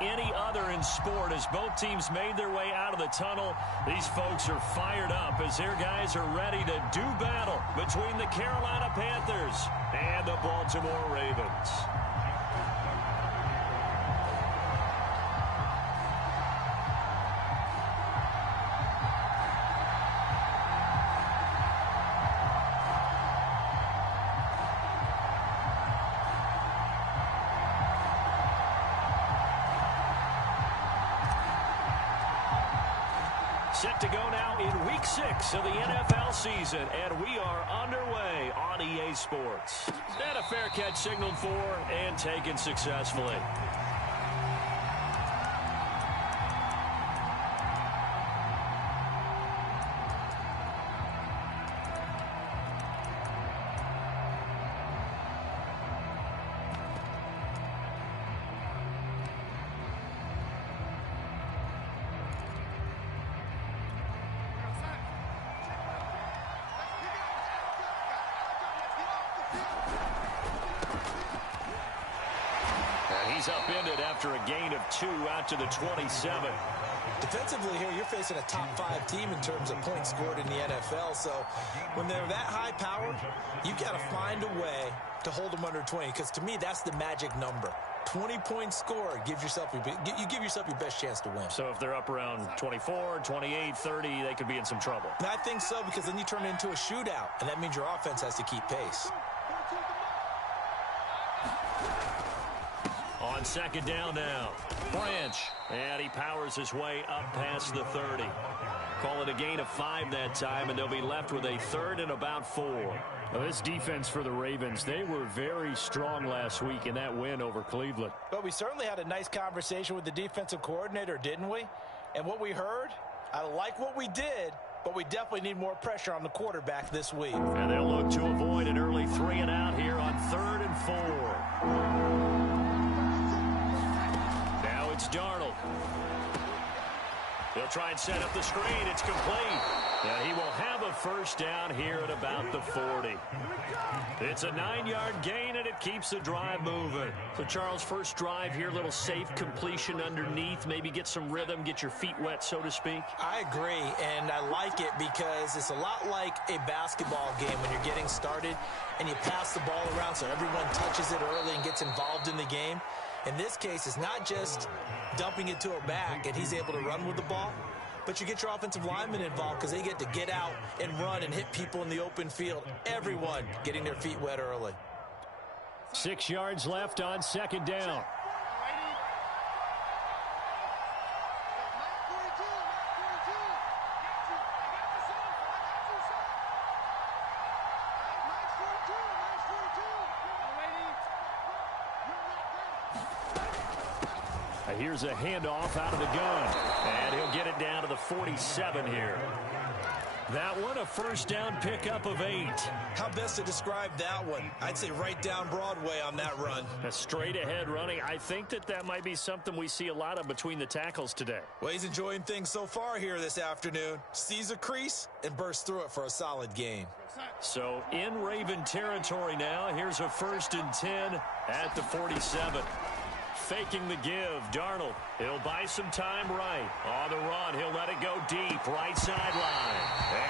Any other in sport as both teams made their way out of the tunnel. These folks are fired up as their guys are ready to do battle between the Carolina Panthers and the Baltimore Ravens. Set to go now in Week 6 of the NFL season, and we are underway on EA Sports. And a fair catch signaled for and taken successfully. He's upended after a gain of 2 out to the 27. Defensively here, you're facing a top-5 team in terms of points scored in the NFL. So when they're that high power, you've got to find a way to hold them under 20. Because to me, that's the magic number. 20 points scored, you give yourself your best chance to win. So if they're up around 24, 28, 30, they could be in some trouble. And I think so, because then you turn it into a shootout, and that means your offense has to keep pace. On second down now, Branch, and he powers his way up past the 30. Call it a gain of 5 that time, and they'll be left with a 3rd and about 4. Well, this defense for the Ravens, they were very strong last week in that win over Cleveland. But we certainly had a nice conversation with the defensive coordinator, didn't we? And what we heard, I like what we did, but we definitely need more pressure on the quarterback this week. And they'll look to avoid an early 3 and out here on 3rd and 4. It's Darnold. He'll try and set up the screen. It's complete. And he will have a first down here at about the 40. It's a 9-yard gain, and it keeps the drive moving. So, Charles, first drive here, little safe completion underneath. Maybe get some rhythm, get your feet wet, so to speak. I agree, and I like it because it's a lot like a basketball game when you're getting started and you pass the ball around so everyone touches it early and gets involved in the game. In this case, it's not just dumping it to a back and he's able to run with the ball, but you get your offensive linemen involved because they get to get out and run and hit people in the open field. Everyone getting their feet wet early. 6 yards left on second down. Here's a handoff out of the gun. And he'll get it down to the 47 here. That one, a first down pickup of 8. How best to describe that one? I'd say right down Broadway on that run. A straight ahead running. I think that might be something we see a lot of between the tackles today. Well, he's enjoying things so far here this afternoon. Sees a crease and bursts through it for a solid gain. So in Raven territory now. Here's a 1st and 10 at the 47. Faking the give, Darnold. He'll buy some time right. On the run, he'll let it go deep, right sideline.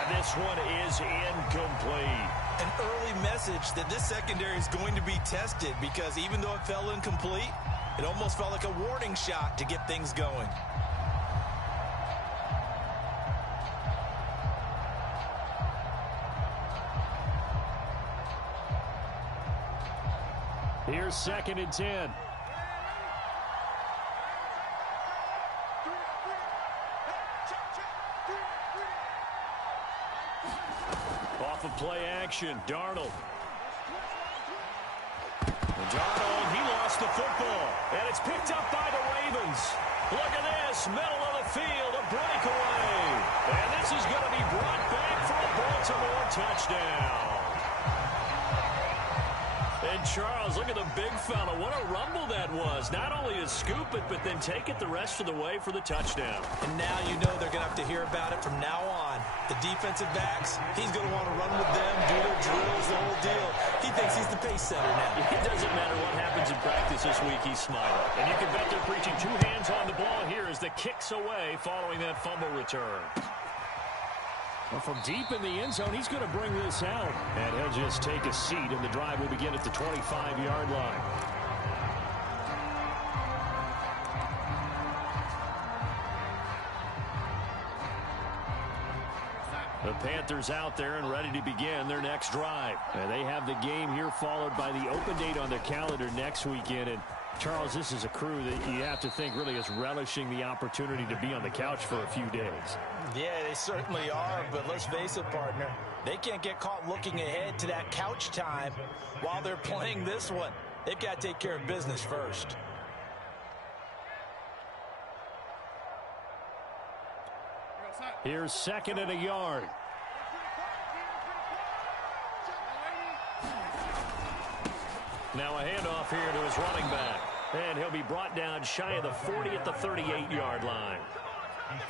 And this one is incomplete. An early message that this secondary is going to be tested because even though it fell incomplete, it almost felt like a warning shot to get things going. Here's 2nd and 10. Off of play action, Darnold. And Darnold, he lost the football. And it's picked up by the Ravens. Look at this, middle of the field, a breakaway. And this is going to be brought back for a Baltimore touchdown. And Charles, look at the big fella. What a rumble that was. Not only to scoop it, but then take it the rest of the way for the touchdown. And now you know they're going to have to hear about it from now on. The defensive backs, he's going to want to run with them, do their drills, the whole deal. He thinks he's the pace setter now. It doesn't matter what happens in practice this week, he's smiling. And you can bet they're preaching 2 hands on the ball here as the kick's away following that fumble return. Well, from deep in the end zone, he's going to bring this out. And he'll just take a seat, and the drive will begin at the 25-yard line. The Panthers out there and ready to begin their next drive. And they have the game here followed by the open date on their calendar next weekend. And Charles, this is a crew that you have to think really is relishing the opportunity to be on the couch for a few days. Yeah, they certainly are, but let's face it, partner. They can't get caught looking ahead to that couch time while they're playing this one. They've got to take care of business first. Here's 2nd and a yard. Now a handoff here to his running back. And he'll be brought down shy of the 40 at the 38-yard line.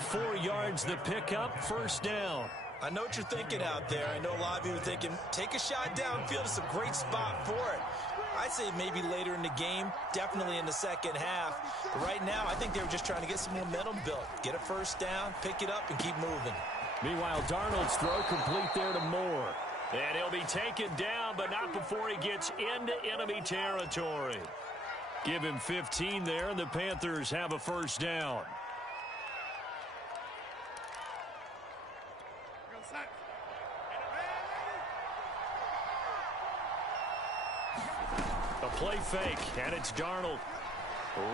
4 yards the pickup, first down. I know what you're thinking out there. I know a lot of you are thinking, take a shot downfield. It's a great spot for it. I'd say maybe later in the game, definitely in the second half. But right now, I think they were just trying to get some momentum built. Get a first down, pick it up, and keep moving. Meanwhile, Darnold's throw complete there to Moore. And he'll be taken down, but not before he gets into enemy territory. Give him 15 there, and the Panthers have a first down. A play fake, and it's Darnold.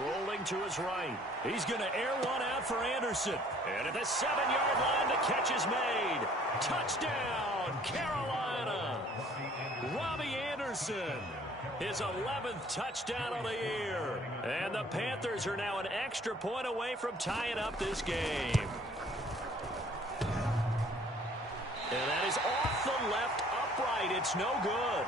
Rolling to his right. He's going to air one out for Anderson. And at the 7-yard line, the catch is made. Touchdown, Carolina. Robbie Anderson. His 11th touchdown of the year. And the Panthers are now an extra point away from tying up this game. And that is off the left upright. It's no good.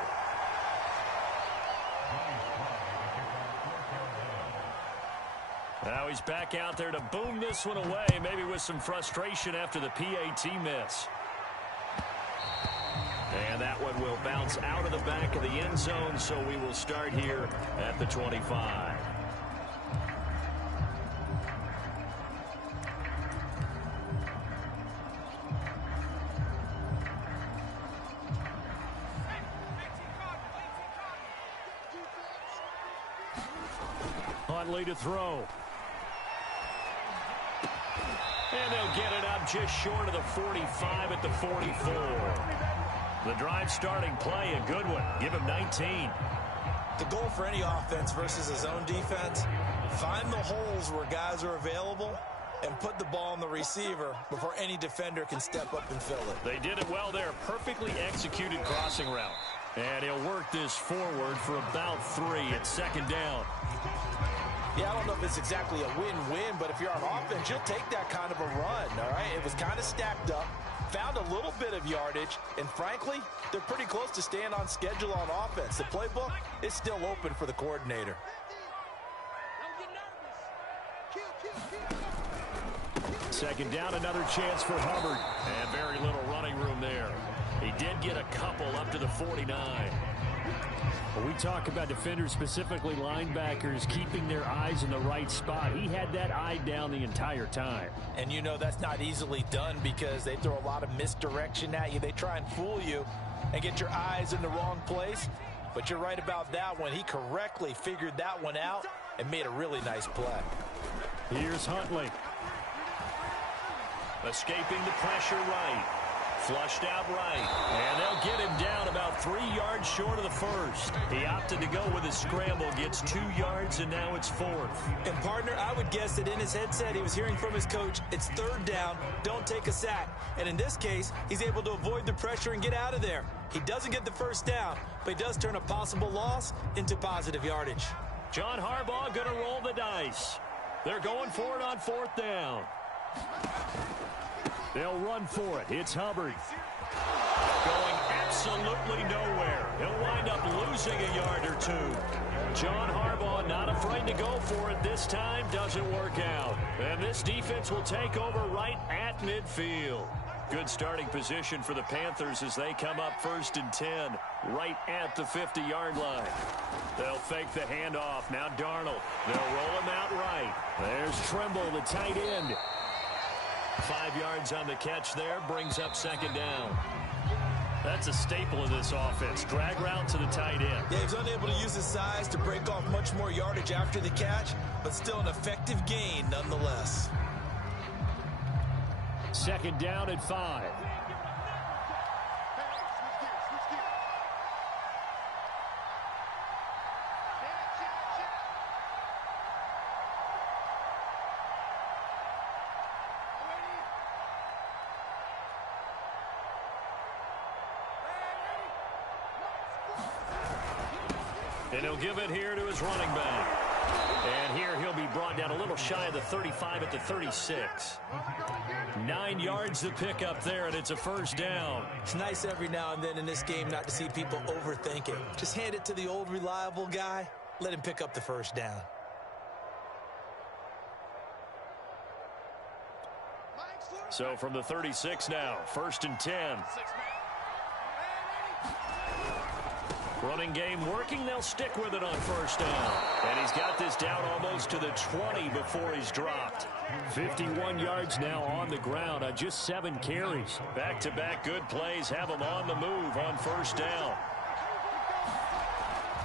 Now he's back out there to boom this one away, maybe with some frustration after the PAT miss. And that one will bounce out of the back of the end zone, so we will start here at the 25. Huntley to throw. And they'll get it up just short of the 45 at the 44. The drive starting play, a good one. Give him 19. The goal for any offense versus a zone defense, find the holes where guys are available and put the ball on the receiver before any defender can step up and fill it. They did it well there. Perfectly executed crossing route. And he'll work this forward for about 3 at 2nd down. Yeah, I don't know if it's exactly a win-win, but if you're on offense, you'll take that kind of a run, all right? It was kind of stacked up, found a little bit of yardage, and frankly, they're pretty close to staying on schedule on offense. The playbook is still open for the coordinator. Second down, another chance for Hubbard. And very little running room there. He did get a couple up to the 49. When we talk about defenders, specifically linebackers, keeping their eyes in the right spot, he had that eye down the entire time. And you know that's not easily done because they throw a lot of misdirection at you. They try and fool you and get your eyes in the wrong place. But you're right about that one. He correctly figured that one out and made a really nice play. Here's Huntley. Escaping the pressure right. Flushed out right. And they'll get him down about 3 yards short of the first. He opted to go with his scramble, gets 2 yards, and now it's 4th. And, partner, I would guess that in his headset he was hearing from his coach, it's 3rd down, don't take a sack. And in this case, he's able to avoid the pressure and get out of there. He doesn't get the first down, but he does turn a possible loss into positive yardage. John Harbaugh going to roll the dice. They're going for it on 4th down. They'll run for it. It's Hubbard. Going absolutely nowhere. He'll wind up losing a yard or 2. John Harbaugh not afraid to go for it this time. Doesn't work out. And this defense will take over right at midfield. Good starting position for the Panthers as they come up 1st and 10 right at the 50-yard line. They'll fake the handoff. Now Darnold. They'll roll him out right. There's Trimble, the tight end. 5 yards on the catch there. Brings up 2nd down. That's a staple of this offense. Drag route to the tight end. Yeah, he's unable to use his size to break off much more yardage after the catch, but still an effective gain nonetheless. 2nd down at 5. And he'll give it here to his running back. And here he'll be brought down a little shy of the 35 at the 36. 9 yards to pick up there, and it's a 1st down. It's nice every now and then in this game not to see people overthink it. Just hand it to the old reliable guy. Let him pick up the 1st down. So from the 36 now, 1st and 10. Running game working. They'll stick with it on 1st down. And he's got this down almost to the 20 before he's dropped. 51 yards now on the ground on just 7 carries. Back-to-back good plays have him on the move on 1st down.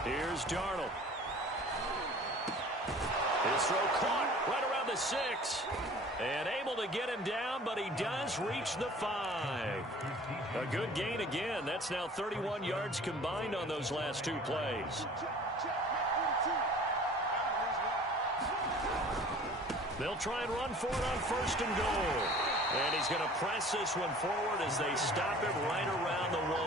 Here's Darnold. His throw caught right around the 6. And able to get him down, but he does reach the 5. A good gain again. That's now 31 yards combined on those last 2 plays. They'll try and run for it on 1st and goal. And he's going to press this one forward as they stop it right around the 1.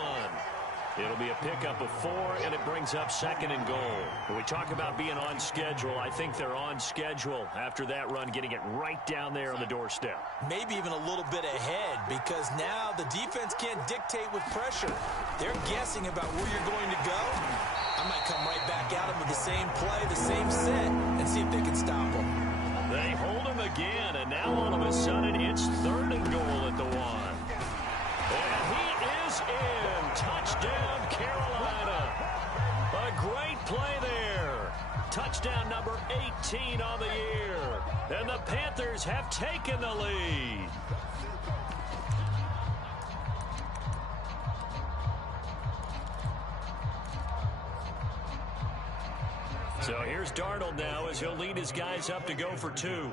It'll be a pickup of 4, and it brings up 2nd and goal. When we talk about being on schedule, I think they're on schedule after that run, getting it right down there on the doorstep. Maybe even a little bit ahead, because now the defense can't dictate with pressure. They're guessing about where you're going to go. I might come right back at them with the same play, the same set, and see if they can stop them. They hold him again, and now all of a sudden it's 3rd and goal at the 1. And he is in. Touchdown, Carolina. A great play there. Touchdown number 18 on the year. And the Panthers have taken the lead. So here's Darnold now as he'll lead his guys up to go for 2.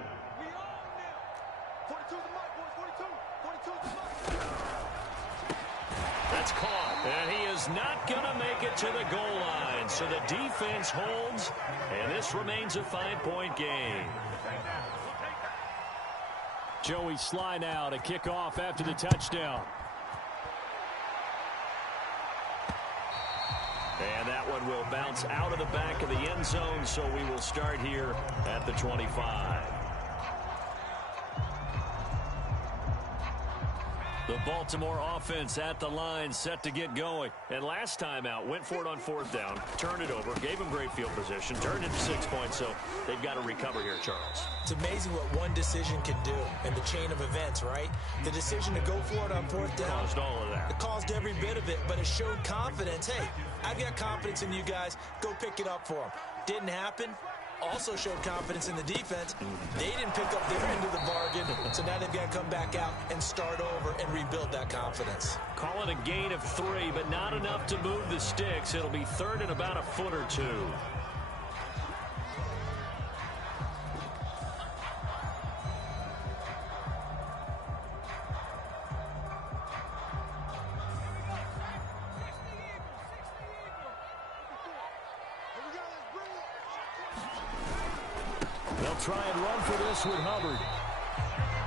That's caught. And he is not going to make it to the goal line. So the defense holds, and this remains a 5-point game. Joey Sly now to kick off after the touchdown. And that one will bounce out of the back of the end zone, so we will start here at the 25. The Baltimore offense at the line, set to get going. And last time out, went for it on 4th down, turned it over, gave them great field position, turned it to 6 points, so they've got to recover here, Charles. It's amazing what one decision can do in the chain of events, right? The decision to go for it on 4th down. Caused all of that. It caused every bit of it, but it showed confidence. Hey, I've got confidence in you guys. Go pick it up for them. Didn't happen. Also showed confidence in the defense. They didn't pick up their end of the bargain, so now they've got to come back out and start over and rebuild that confidence. Call it a gain of 3, but not enough to move the sticks. It'll be 3rd and about a foot or 2. Try and run for this with Hubbard.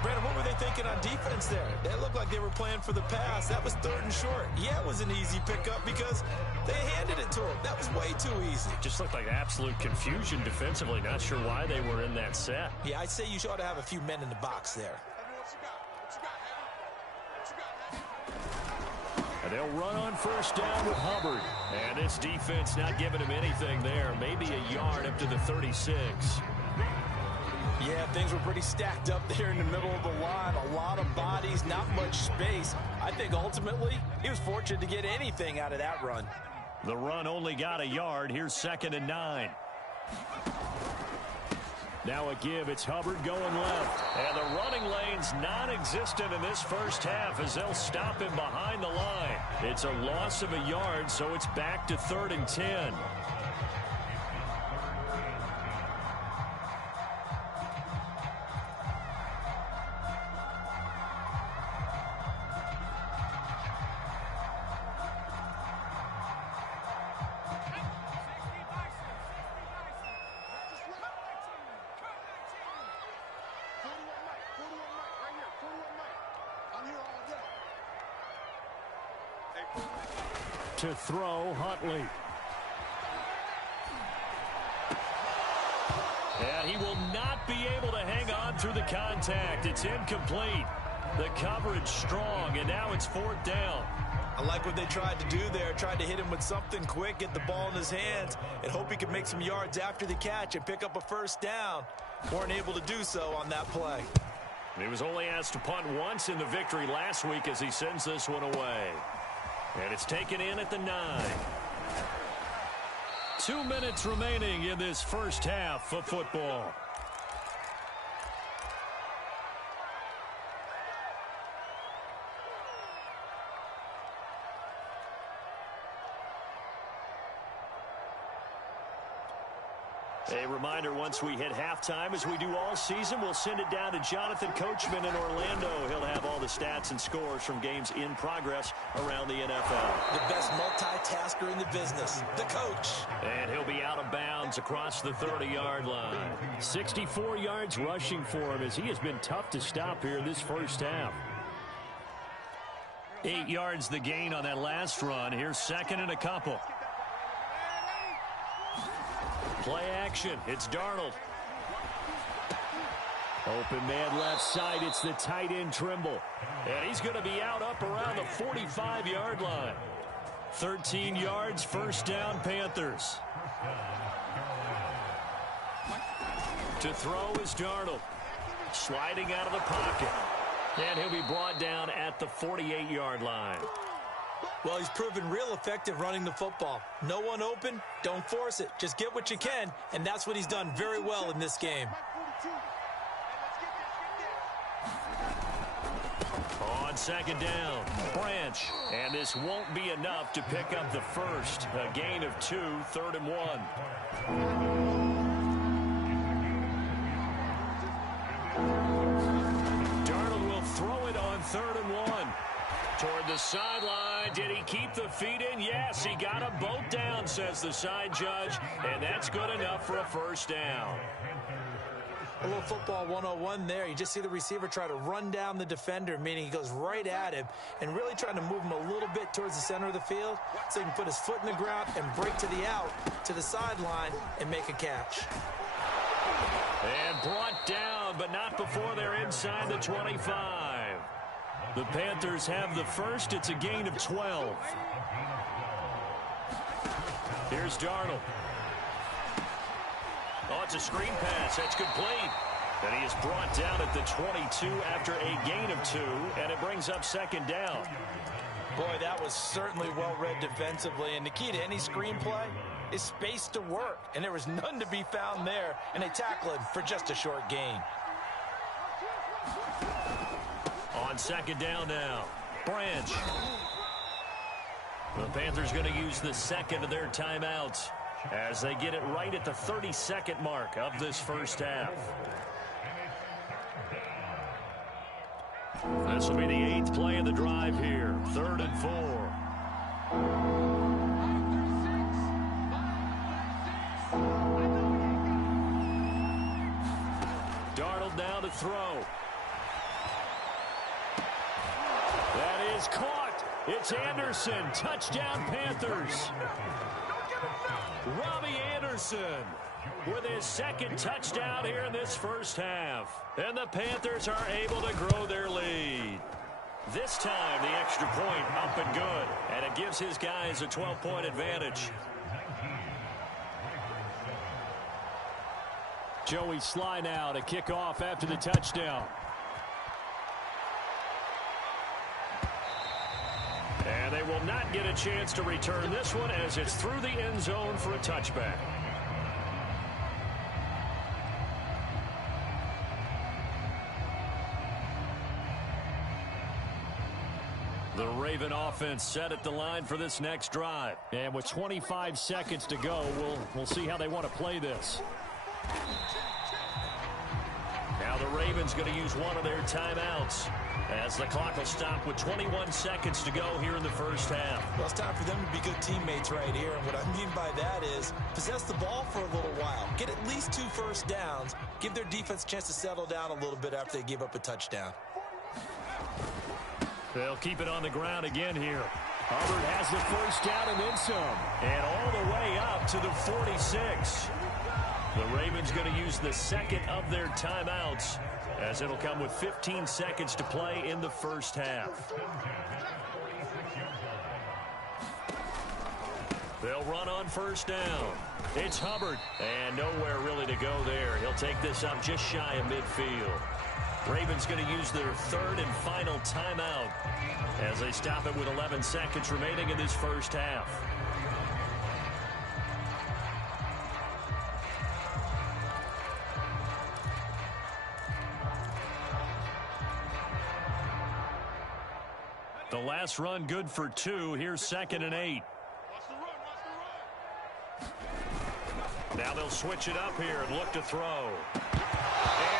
Brandon, what were they thinking on defense there? They looked like they were playing for the pass. That was 3rd and short. Yeah, it was an easy pickup because they handed it to him. That was way too easy. Just looked like absolute confusion defensively. Not sure why they were in that set. Yeah, I'd say you ought to have a few men in the box there. And they'll run on 1st down with Hubbard. And this defense not giving him anything there. Maybe a yard up to the 36. Yeah, things were pretty stacked up there in the middle of the line. A lot of bodies, not much space. I think ultimately he was fortunate to get anything out of that run. The run only got a yard. Here's 2nd and 9. Now a give. It's Hubbard going left. And the running lane's non-existent in this first half as they'll stop him behind the line. It's a loss of a yard, so it's back to 3rd and 10. To throw, Huntley. And he will not be able to hang on through the contact. It's incomplete. The coverage strong, and now it's 4th down. I like what they tried to do there. Tried to hit him with something quick, get the ball in his hands, and hope he could make some yards after the catch and pick up a first down. Weren't able to do so on that play. He was only asked to punt once in the victory last week as he sends this one away. And it's taken in at the 9. 2 minutes remaining in this first half of football. A reminder, once we hit halftime, as we do all season, we'll send it down to Jonathan Coachman in Orlando. He'll have all the stats and scores from games in progress around the NFL. The best multitasker in the business, the coach. And he'll be out of bounds across the 30-yard line. 64 yards rushing for him as he has been tough to stop here in this first half. 8 yards the gain on that last run. Here's 2nd and a couple. Play action. It's Darnold. Open man left side. It's the tight end Trimble. And he's going to be out up around the 45-yard line. 13 yards, first down, Panthers. To throw is Darnold. Sliding out of the pocket. And he'll be brought down at the 48-yard line. Well, he's proven real effective running the football. No one open, don't force it. Just get what you can, and that's what he's done very well in this game. On 2nd down, Branch. And this won't be enough to pick up the first. A gain of 2, 3rd and 1. Darnold will throw it on 3rd and 1. Toward the sideline. Did he keep the feet in? Yes, he got them both down, says the side judge. And that's good enough for a first down. A little football 101 there. You just see the receiver try to run down the defender, meaning he goes right at him and really trying to move him a little bit towards the center of the field so he can put his foot in the ground and break to the out, to the sideline, and make a catch. And brought down, but not before they're inside the 25. The Panthers have the first. It's a gain of 12. Here's Darnold. Oh, it's a screen pass. That's complete. And he is brought down at the 22 after a gain of 2, and it brings up 2nd down. Boy, that was certainly well-read defensively, and the key to any screenplay is space to work, and there was none to be found there, and they tackle him for just a short gain. On 2nd down now, Branch. The Panthers going to use the second of their timeouts as they get it right at the 32nd mark of this first half. This will be the 8th play of the drive here. 3rd and 4. Darnold now to throw. That is caught. It's Anderson. Touchdown, Panthers. Robbie Anderson with his 2nd touchdown here in this first half. And the Panthers are able to grow their lead. This time, the extra point up and good. And it gives his guys a 12-point advantage. Joey Sly now to kick off after the touchdown. And they will not get a chance to return this one as it's through the end zone for a touchback. The Raven offense set at the line for this next drive. And with 25 seconds to go, we'll see how they want to play this. Now the Ravens going to use one of their timeouts as the clock will stop with 21 seconds to go here in the first half. Well, it's time for them to be good teammates right here. And what I mean by that is possess the ball for a little while. Get at least 2 first downs. Give their defense a chance to settle down a little bit after they give up a touchdown. They'll keep it on the ground again here. Hubbard has the first down and then some. And all the way up to the 46. The Ravens going to use the second of their timeouts as it'll come with 15 seconds to play in the first half. They'll run on first down. It's Hubbard. And nowhere really to go there. He'll take this up just shy of midfield. Ravens going to use their third and final timeout as they stop it with 11 seconds remaining in this first half. The last run good for 2. Here's 2nd and 8. Now they'll switch it up here and look to throw. And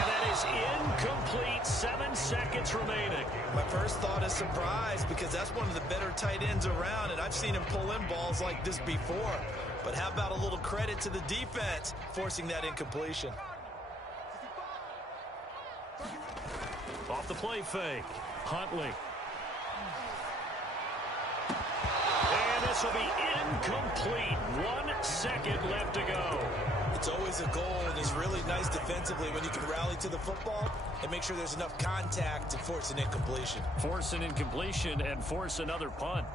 that is incomplete. 7 seconds remaining. My first thought is surprise because that's one of the better tight ends around, and I've seen him pull in balls like this before. But how about a little credit to the defense forcing that incompletion? Off the play fake. Huntley. And this will be incomplete. 1 second left to go. It's always a goal, and it's really nice defensively when you can rally to the football and make sure there's enough contact to force an incompletion. Force an incompletion and force another punt.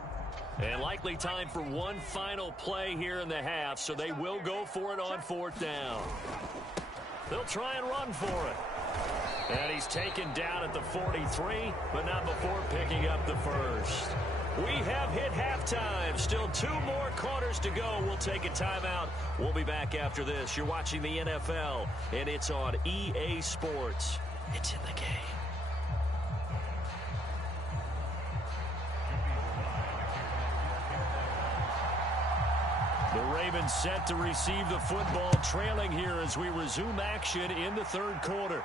And likely time for one final play here in the half, so they will go for it on 4th down. They'll try and run for it. And he's taken down at the 43, but not before picking up the first. We have hit halftime. Still 2 more quarters to go. We'll take a timeout. We'll be back after this. You're watching the NFL, and it's on EA Sports. It's in the game. The Ravens set to receive the football, trailing here as we resume action in the 3rd quarter.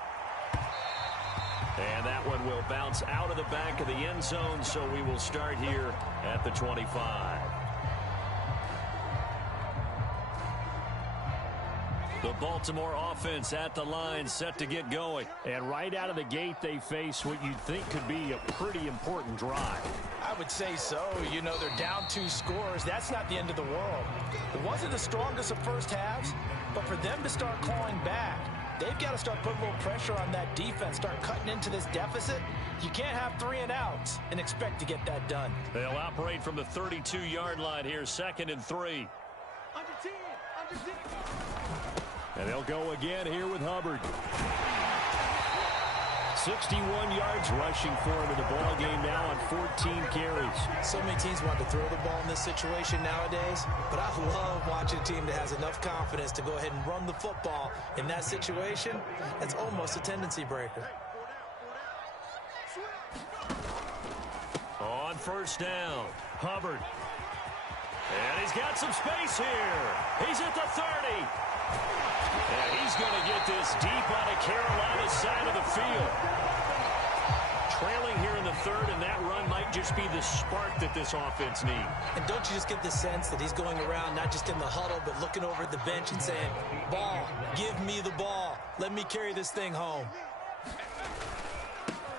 And that one will bounce out of the back of the end zone, so we will start here at the 25. The Baltimore offense at the line, set to get going. And right out of the gate, they face what you'd think could be a pretty important drive. I would say so. You know, they're down 2 scores. That's not the end of the world. It wasn't the strongest of first halves, but for them to start clawing back, they've got to start putting a little pressure on that defense, start cutting into this deficit. You can't have 3 and outs and expect to get that done. They'll operate from the 32-yard line here, 2nd and 3. Under 10, under 10. And they'll go again here with Hubbard. 61 yards rushing for him in the ball game now on 14 carries. So many teams want to throw the ball in this situation nowadays, but I love watching a team that has enough confidence to go ahead and run the football in that situation. That's almost a tendency breaker. On 1st down, Hubbard. And he's got some space here. He's at the 30. And he's going to get this deep on the Carolina side of the field. Trailing here in the 3rd, and that run might just be the spark that this offense needs. And don't you just get the sense that he's going around not just in the huddle, but looking over at the bench and saying, ball, give me the ball. Let me carry this thing home.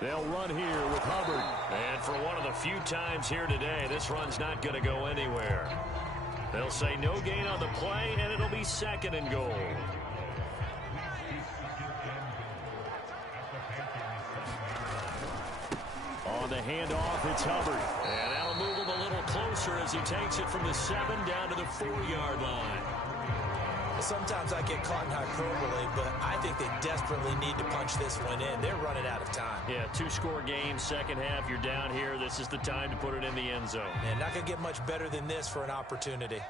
They'll run here with Hubbard. And for one of the few times here today, this run's not going to go anywhere. They'll say no gain on the play, and it'll be 2nd and goal. On the handoff, it's Hubbard. And that'll move him a little closer as he takes it from the 7 down to the 4-yard line. Sometimes I get caught in hyperbole, but I think they desperately need to punch this one in. They're running out of time. Yeah, two-score game, second half, you're down here. This is the time to put it in the end zone. And not going to get much better than this for an opportunity.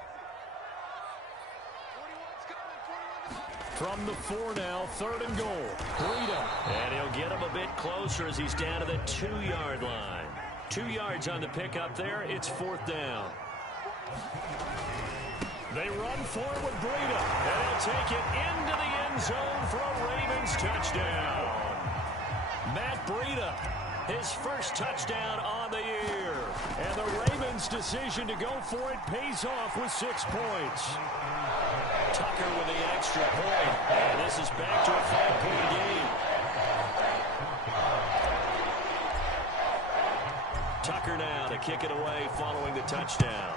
From the 4 now, 3rd and goal. Breida. And he'll get him a bit closer as he's down to the 2-yard line. 2 yards on the pickup there. It's 4th down. They run forward with Breida. And he'll take it into the end zone for a Ravens touchdown. Matt Breida, his first touchdown on the year. And the Ravens' decision to go for it pays off with 6 points. Tucker with the extra point. And this is back to a 5-point game. Tucker now to kick it away following the touchdown.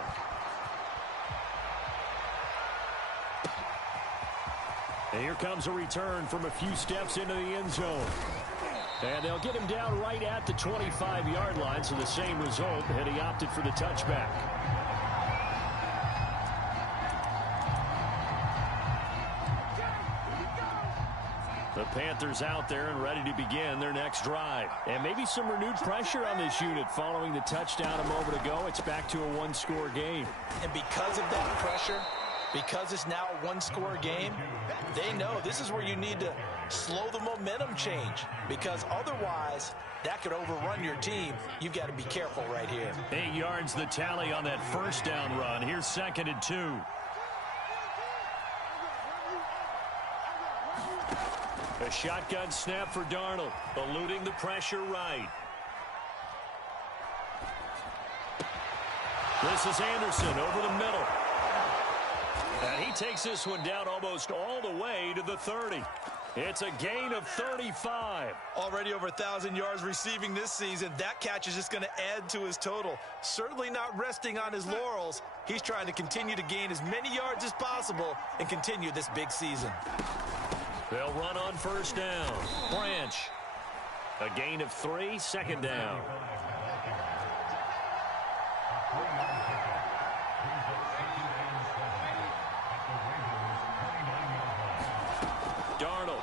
And here comes a return from a few steps into the end zone. And they'll get him down right at the 25-yard line, so the same result, and he opted for the touchback. The Panthers out there and ready to begin their next drive. And maybe some renewed pressure on this unit following the touchdown a moment ago. It's back to a 1-score game. And because of that pressure, because it's now a 1-score game, they know this is where you need to slow the momentum change, because otherwise that could overrun your team. You've got to be careful right here. 8 yards the tally on that first down run. Here's 2nd and 2. A shotgun snap for Darnold, eluding the pressure right. This is Anderson over the middle. And he takes this one down almost all the way to the 30. It's a gain of 35. Already over 1,000 yards receiving this season. That catch is just going to add to his total. Certainly not resting on his laurels. He's trying to continue to gain as many yards as possible and continue this big season. They'll run on first down. Branch. A gain of 3, 2nd down. Darnold.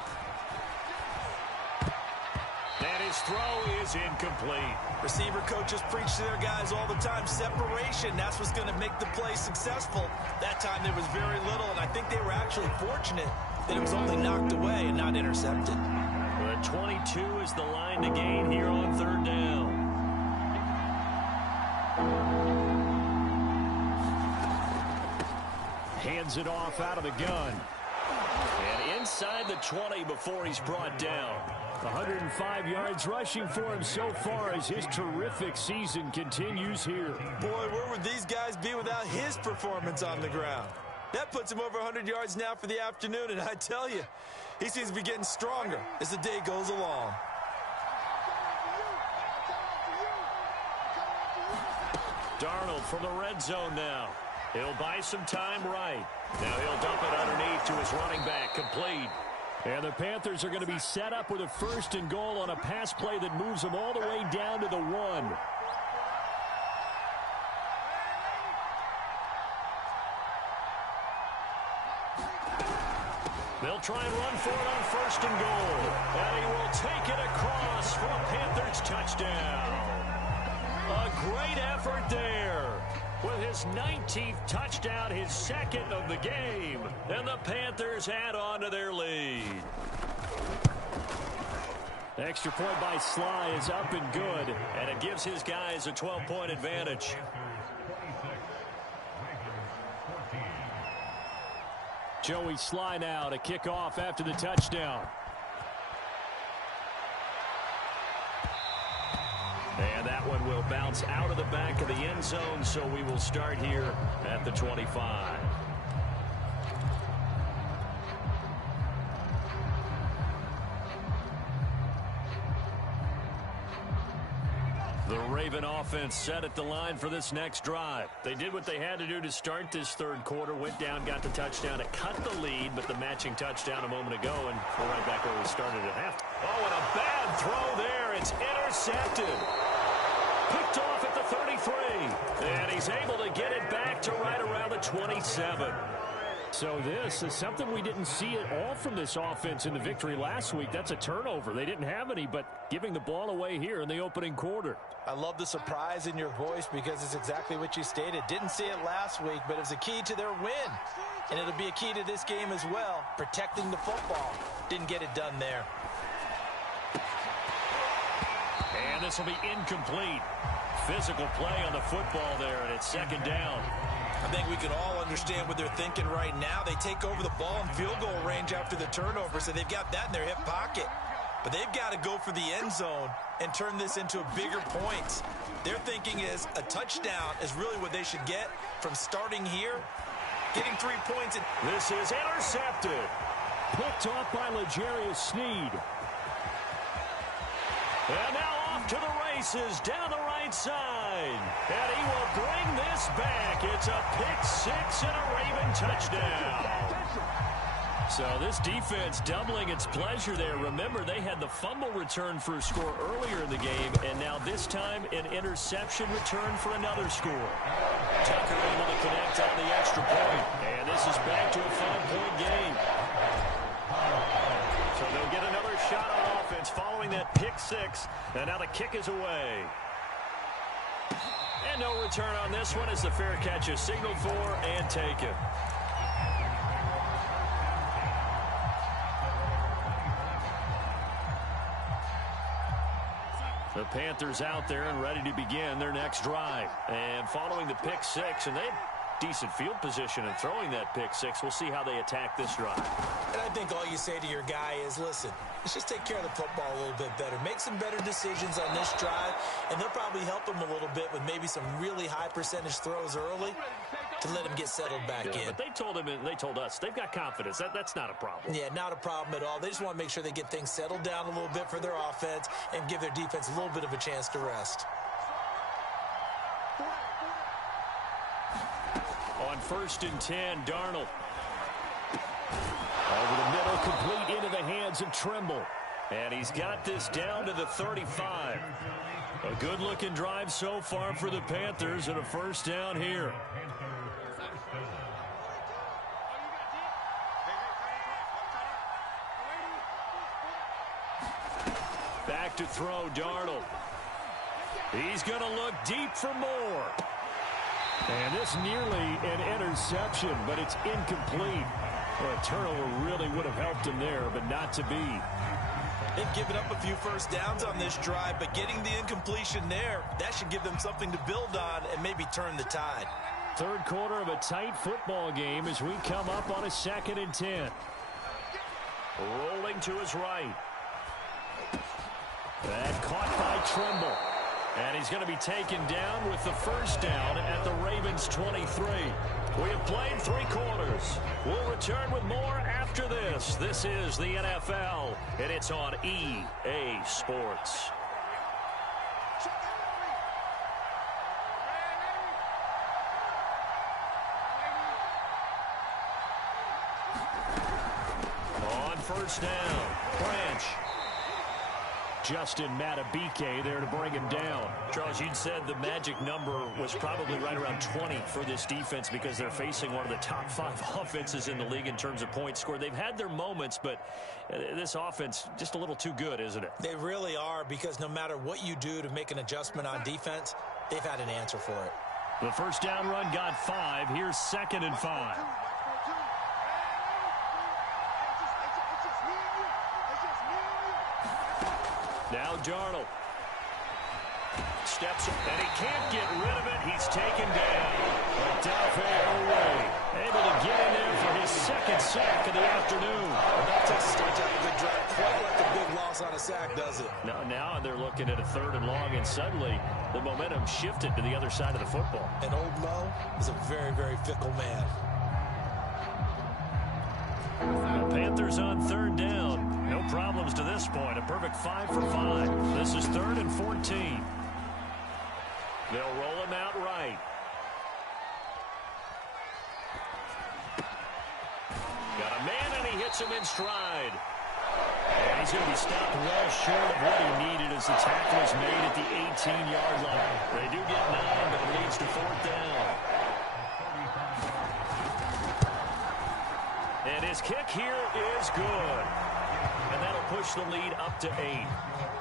And his throw is incomplete. Receiver coaches preach to their guys all the time. Separation, that's what's going to make the play successful. That time there was very little, and I think they were actually fortunate that it was only knocked away and not intercepted. The 22 is the line to gain here on 3rd down. Hands it off out of the gun. And inside the 20 before he's brought down. 105 yards rushing for him so far as his terrific season continues here. Boy, where would these guys be without his performance on the ground? That puts him over 100 yards now for the afternoon, and I tell you, he seems to be getting stronger as the day goes along. Darnold from the red zone now. He'll buy some time right. Now he'll dump it underneath to his running back, complete. And the Panthers are going to be set up with a 1st and goal on a pass play that moves them all the way down to the 1. They'll try and run for it on 1st and goal. And he will take it across for a Panthers touchdown. A great effort there. With his 19th touchdown, his 2nd of the game. And the Panthers add on to their lead. The extra point by Sly is up and good. And it gives his guys a 12-point advantage. Joey Sly now to kick off after the touchdown. And that one will bounce out of the back of the end zone, so we will start here at the 25. The Raven offense set at the line for this next drive. They did what they had to do to start this 3rd quarter, went down, got the touchdown to cut the lead, but the matching touchdown a moment ago, and we're right back where we started at half. Oh, and a bad throw there. It's intercepted. Picked off at the 33. And he's able to get it back to right around the 27. So this is something we didn't see at all from this offense in the victory last week. That's a turnover. They didn't have any, but giving the ball away here in the opening quarter. I love the surprise in your voice because it's exactly what you stated. Didn't see it last week, but it was a key to their win. And it'll be a key to this game as well, protecting the football. Didn't get it done there. And this will be incomplete. Physical play on the football there, and it's second down. I think we can all understand what they're thinking right now. They take over the ball in field goal range after the turnover, so they've got that in their hip pocket. But they've got to go for the end zone and turn this into bigger points. Their thinking is a touchdown is really what they should get from starting here, getting 3 points. This is intercepted. Picked off by L'Jarius Sneed. And now off to the races down the right side. And he will bring this back. It's a pick-6 and a Raven touchdown. So this defense doubling its pleasure there. Remember, they had the fumble return for a score earlier in the game, and now this time an interception return for another score. Tucker able to connect on the extra point, and this is back to a 5-point game. So they'll get another shot on offense following that pick-6, and now the kick is away. And no return on this one as the fair catch is signaled for and taken. The Panthers out there and ready to begin their next drive. And following the pick-6, and they had decent field position in throwing that pick-6. We'll see how they attack this drive. And I think all you say to your guy is, listen, let's just take care of the football a little bit better. Make some better decisions on this drive, and they'll probably help him a little bit with maybe some really high percentage throws early to let him get settled back in. But they told him and they told us they've got confidence. That's not a problem. Yeah, not a problem at all. They just want to make sure they get things settled down a little bit for their offense and give their defense a little bit of a chance to rest. On 1st and 10, Darnold. Over the middle, complete into the hands of Trimble. And he's got this down to the 35. A good-looking drive so far for the Panthers and a first down here. Back to throw, Darnold. He's going to look deep for more. And this nearly an interception, but it's incomplete. Well, a turnover really would have helped him there, but not to be. They've given up a few first downs on this drive, but getting the incompletion there, that should give them something to build on and maybe turn the tide. Third quarter of a tight football game as we come up on a 2nd and 10. Rolling to his right. That caught by Trimble. And he's going to be taken down with the first down at the Ravens 23. We have played 3 quarters. We'll return with more after this. This is the NFL, and it's on EA Sports. On first down, Branch. Justin Matabike there to bring him down. Charles, you'd said the magic number was probably right around 20 for this defense because they're facing one of the top 5 offenses in the league in terms of points scored. They've had their moments, but this offense just a little too good, isn't it? They really are, because no matter what you do to make an adjustment on defense, they've had an answer for it. The first down run got 5. Here's 2nd and 5. Now Darnold steps up, and he can't get rid of it. He's taken down. Odafe Oweh able to get in there for his 2nd sack of the afternoon. That takes a start out a good drive. Quite like a big loss on a sack, does it? Now they're looking at a 3rd and long, and suddenly the momentum shifted to the other side of the football. And old Mo is a very, very fickle man. The Panthers on 3rd down. No problems to this point. A perfect 5 for 5. This is 3rd and 14. They'll roll him out right. Got a man, and he hits him in stride. And he's going to be stopped well short of what he needed as the tackle is made at the 18-yard line. They do get 9, but it leads to 4th down. his kick here is good. And that'll push the lead up to 8.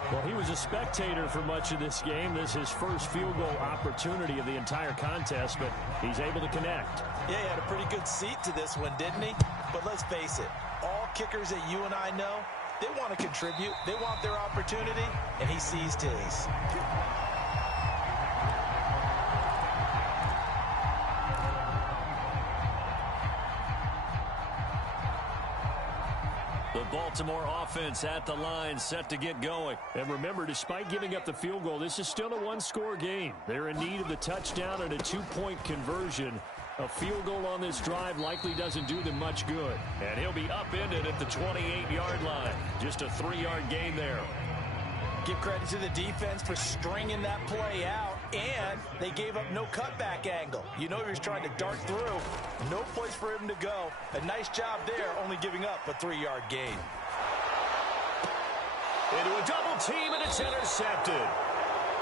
Well, he was a spectator for much of this game. This is his first field goal opportunity of the entire contest, but he's able to connect. Yeah, he had a pretty good seat to this one, didn't he? But let's face it, all kickers that you and I know, they want to contribute. They want their opportunity, and he seized his. The Baltimore offense at the line, set to get going. And remember, despite giving up the field goal, this is still a one-score game. They're in need of the touchdown and a two-point conversion. A field goal on this drive likely doesn't do them much good. And he'll be upended at the 28-yard line. Just a 3-yard gain there. Give credit to the defense for stringing that play out, and they gave up no cutback angle. You know he was trying to dart through. No place for him to go. A nice job there, only giving up a 3-yard gain. Into a double team, and it's intercepted.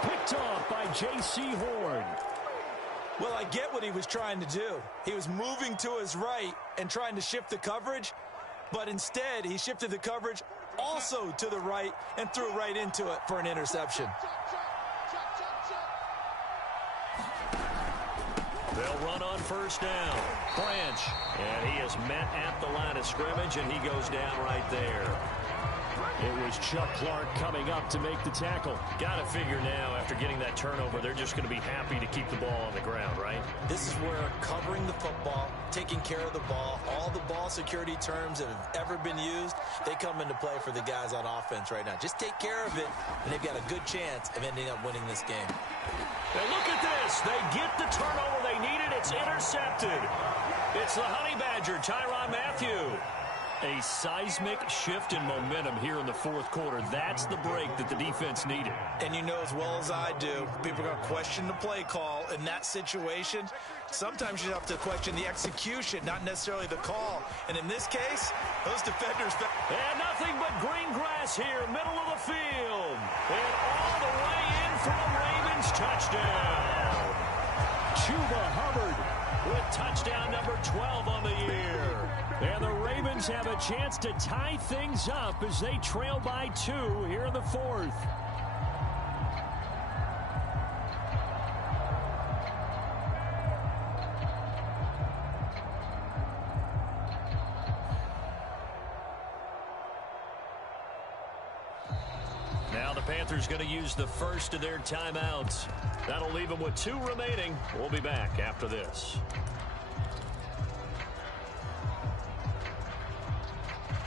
Picked off by J.C. Horn. Well, I get what he was trying to do. He was moving to his right and trying to shift the coverage, but instead he shifted the coverage also to the right and threw right into it for an interception. They'll run on first down. Branch, and he is met at the line of scrimmage, and he goes down right there. It was Chuck Clark coming up to make the tackle. Got to figure now, after getting that turnover, they're just going to be happy to keep the ball on the ground, right? This is where covering the football, taking care of the ball, all the ball security terms that have ever been used, they come into play for the guys on offense right now. Just take care of it, and they've got a good chance of ending up winning this game. And look at this. They get the turnover they needed. It's intercepted. It's the Honey Badger, Tyrann Mathieu. A seismic shift in momentum here in the fourth quarter. That's the break that the defense needed. And you know as well as I do, people are going to question the play call in that situation. Sometimes you have to question the execution, not necessarily the call. And in this case, those defenders... And nothing but green grass here, middle of the field. And all the way in for a Ravens touchdown. Chuba Hubbard with touchdown number 12 on the year. And the Ravens have a chance to tie things up as they trail by 2 here in the fourth. Now the Panthers going to use the first of their timeouts. That'll leave them with 2 remaining. We'll be back after this.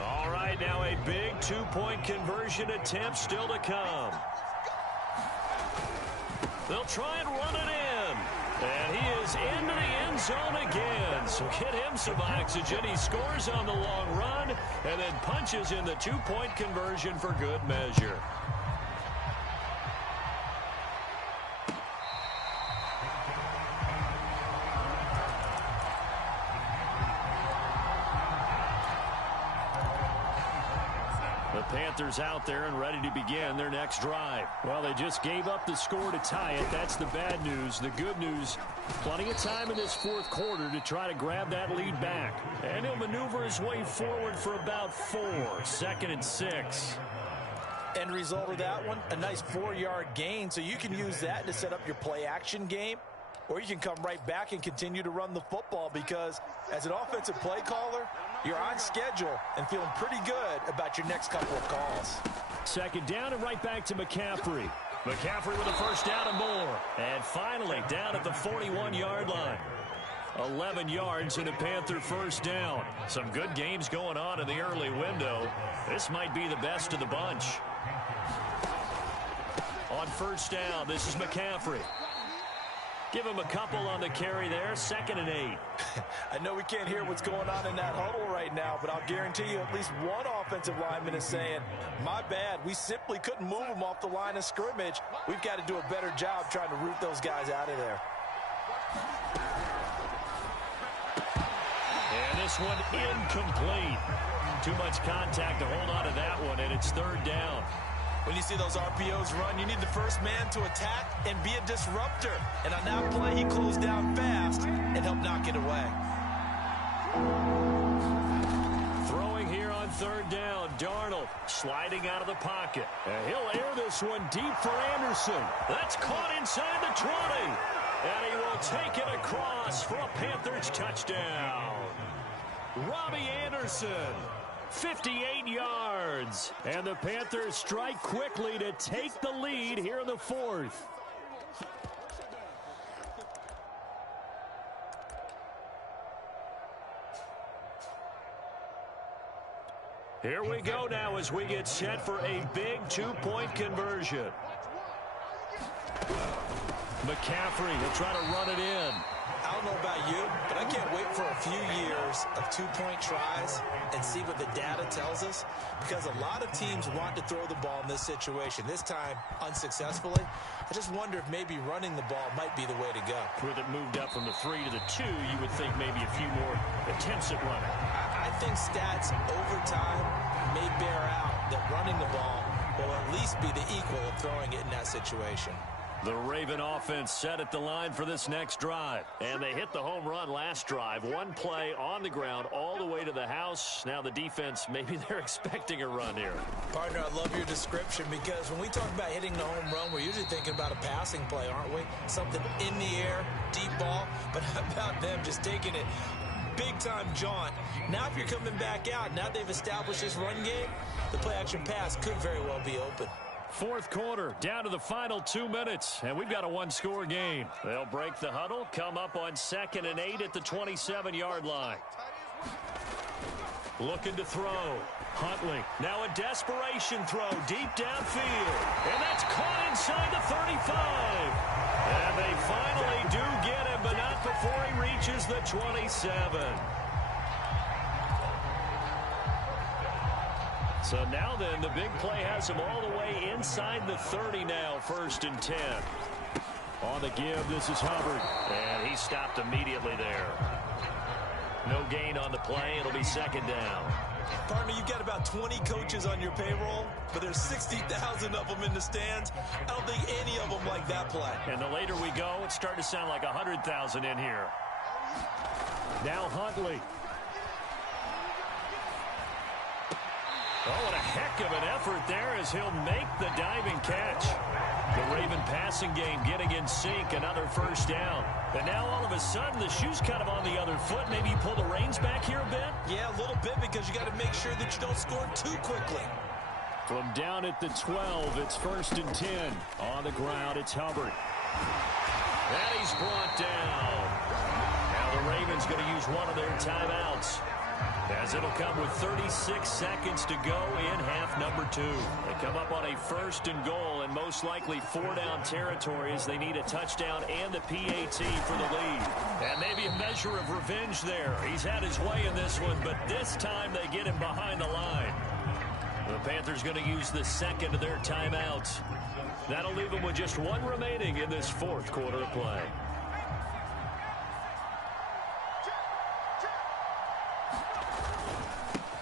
All right, now a big 2-point conversion attempt still to come. They'll try and run it in. And he is into the end zone again. So get him some oxygen. He scores on the long run and then punches in the 2-point conversion for good measure. Panthers out there and ready to begin their next drive. Well, they just gave up the score to tie it. That's the bad news. The good news, plenty of time in this fourth quarter to try to grab that lead back. And he'll maneuver his way forward for about 4. 2nd and 6. End result of that one, a nice 4-yard gain. So you can use that to set up your play-action game, or you can come right back and continue to run the football because as an offensive play caller, you're on schedule and feeling pretty good about your next couple of calls. 2nd down and right back to McCaffrey. McCaffrey with a first down and more. And finally down at the 41-yard line. 11 yards and a Panther first down. Some good games going on in the early window. This might be the best of the bunch. On first down, this is McCaffrey. Give him a couple on the carry there. 2nd and 8. I know we can't hear what's going on in that huddle right now, but I'll guarantee you at least one offensive lineman is saying, my bad, we simply couldn't move them off the line of scrimmage. We've got to do a better job trying to root those guys out of there. And this one incomplete. Too much contact to hold on to that one, and it's 3rd down. When you see those RPOs run, you need the first man to attack and be a disruptor. And on that play, he closed down fast and helped knock it away. third down. Darnold sliding out of the pocket. And he'll air this one deep for Anderson. That's caught inside the 20. And he will take it across for a Panthers touchdown. Robbie Anderson, 58 yards. And the Panthers strike quickly to take the lead here in the fourth. Here we go now as we get set for a big two-point conversion. McCaffrey will try to run it in. I don't know about you, but I can't wait for a few years of two-point tries and see what the data tells us, because a lot of teams want to throw the ball in this situation. This time, unsuccessfully. I just wonder if maybe running the ball might be the way to go. With it moved up from the 3 to the 2, you would think maybe a few more attempts at running. I think stats over time may bear out that running the ball will at least be the equal of throwing it in that situation. The Raven offense set at the line for this next drive. And they hit the home run last drive. One play on the ground all the way to the house. Now the defense, maybe they're expecting a run here. Partner, I love your description, because when we talk about hitting the home run, we're usually thinking about a passing play, aren't we? Something in the air, deep ball. But how about them just taking it big-time jaunt? Now if you're coming back out, now they've established this run game, the play-action pass could very well be open. Fourth quarter, down to the final 2 minutes, and we've got a one-score game. They'll break the huddle, come up on 2nd and 8 at the 27-yard line. Looking to throw. Huntley, now a desperation throw deep downfield, and that's caught inside the 35. And they finally do get him, but not before he reaches the 27. So now then, the big play has him all the way inside the 30 now, 1st and 10. On the give, this is Hubbard. And he stopped immediately there. No gain on the play. It'll be 2nd down. Partner, you've got about 20 coaches on your payroll, but there's 60,000 of them in the stands. I don't think any of them like that play. And the later we go, it's starting to sound like 100,000 in here. Now Huntley. Oh, what a heck of an effort there as he'll make the diving catch. The Raven passing game getting in sync, another 1st down. And now all of a sudden the shoe's kind of on the other foot. Maybe you pull the reins back here a bit? Yeah, a little bit, because you got to make sure that you don't score too quickly. From down at the 12, it's 1st and 10. On the ground, it's Hubbard. And he's brought down. Now the Ravens going to use one of their timeouts, as it'll come with 36 seconds to go in half number 2. They come up on a 1st and goal, and most likely 4-down territory as they need a touchdown and the PAT for the lead. And maybe a measure of revenge there. He's had his way in this one, but this time they get him behind the line. The Panthers going to use the 2nd of their timeouts. That'll leave them with just one remaining in this 4th quarter of play.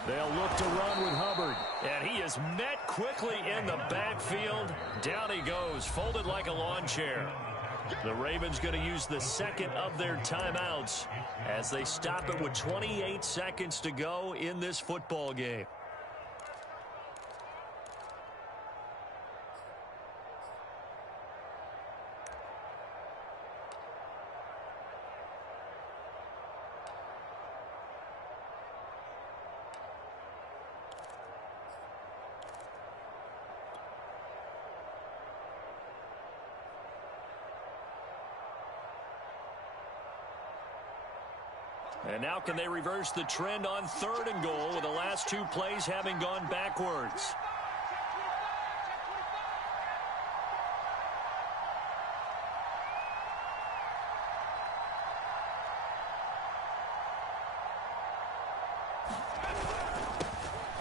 They'll look to run with Hubbard. And he is met quickly in the backfield. Down he goes, folded like a lawn chair. The Ravens going to use the 2nd of their timeouts as they stop it with 28 seconds to go in this football game. And now can they reverse the trend on 3rd and goal with the last 2 plays having gone backwards?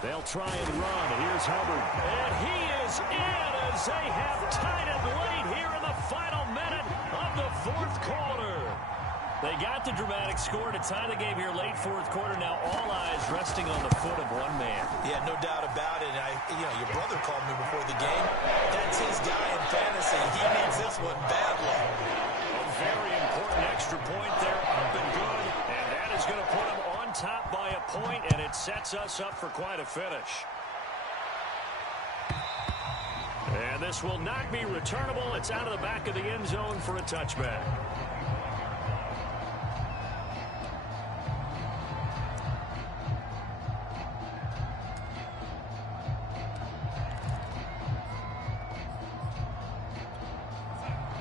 They'll try and run. Here's Hubbard. And he is in as they have tied it late here in the final minute of the 4th quarter. They got the dramatic score to tie the game here late 4th quarter. Now all eyes resting on the foot of one man. Yeah, no doubt about it. Your brother called me before the game. That's his guy in fantasy. He needs this one badly. A very important extra point there, up and good. And that is going to put him on top by a point, and it sets sets us up for quite a finish. And this will not be returnable. It's out of the back of the end zone for a touchback.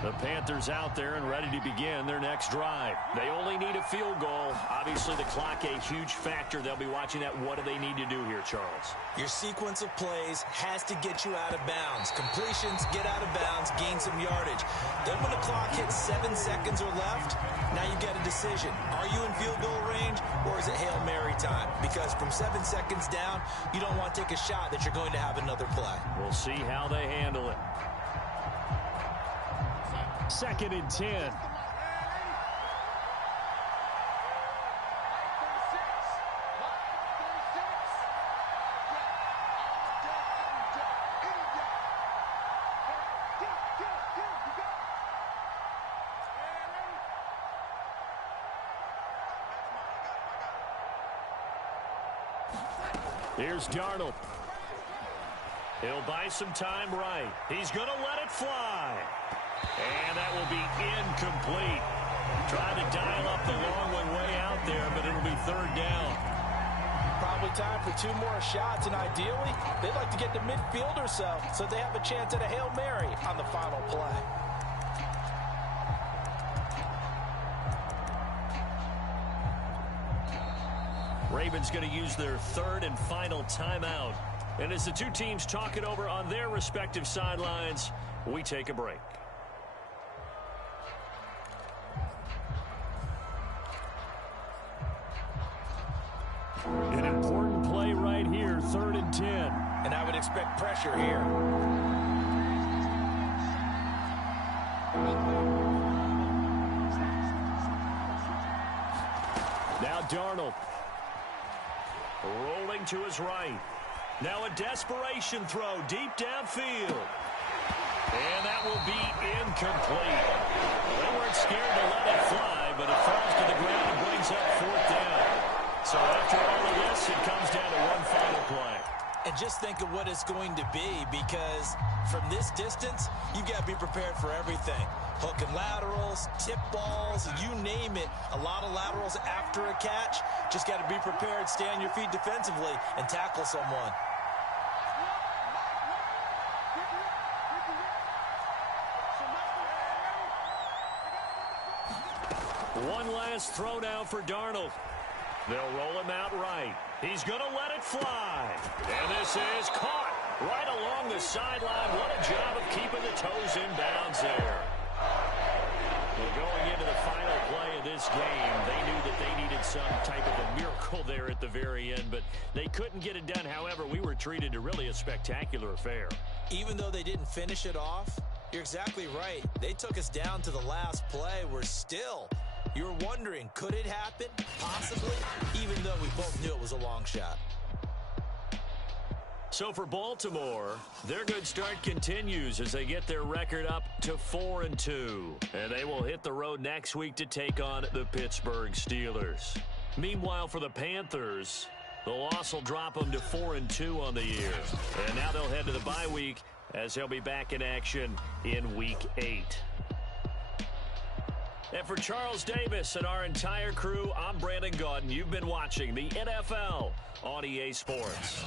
The Panthers out there and ready to begin their next drive. They only need a field goal. Obviously, the clock a huge factor. They'll be watching that. What do they need to do here, Charles? Your sequence of plays has to get you out of bounds. Completions, get out of bounds, gain some yardage. Then when the clock hits 7 seconds or left, now you get a decision. Are you in field goal range or is it Hail Mary time? Because from 7 seconds down, you don't want to take a shot that you're going to have another play. We'll see how they handle it. 2nd and 10. Here's Darnold. He'll buy some time right. He's going to let it fly. And that will be incomplete. Trying to dial up the long one way out there, but it'll be 3rd down. Probably time for 2 more shots, and ideally, they'd like to get to midfield or so they have a chance at a Hail Mary on the final play. Ravens going to use their 3rd and final timeout. And as the two teams talk it over on their respective sidelines, we take a break. An important play right here, 3rd and 10. And I would expect pressure here. Now Darnold. Rolling to his right. Now a desperation throw deep downfield. And that will be incomplete. They weren't scared to let it fly, but it falls to the ground and brings up 4th down. So after all of this, it comes down to one final play. And just think of what it's going to be, because from this distance, you got to be prepared for everything. Hook and laterals, tip balls, you name it. A lot of laterals after a catch. Just got to be prepared, stay on your feet defensively, and tackle someone. One last throw now for Darnold. They'll roll him out right. He's going to let it fly. And this is caught right along the sideline. What a job of keeping the toes in bounds there. Well, going into the final play of this game, they knew that they needed some type of a miracle there at the very end, but they couldn't get it done. However, we were treated to really a spectacular affair. Even though they didn't finish it off, you're exactly right. They took us down to the last play. We're still... You're wondering, could it happen? Possibly, even though we both knew it was a long shot. So for Baltimore, their good start continues as they get their record up to 4-2. And they will hit the road next week to take on the Pittsburgh Steelers. Meanwhile, for the Panthers, the loss will drop them to 4-2 on the year. And now they'll head to the bye week as they'll be back in action in Week 8. And for Charles Davis and our entire crew, I'm Brandon Gaudin. You've been watching the NFL on EA Sports.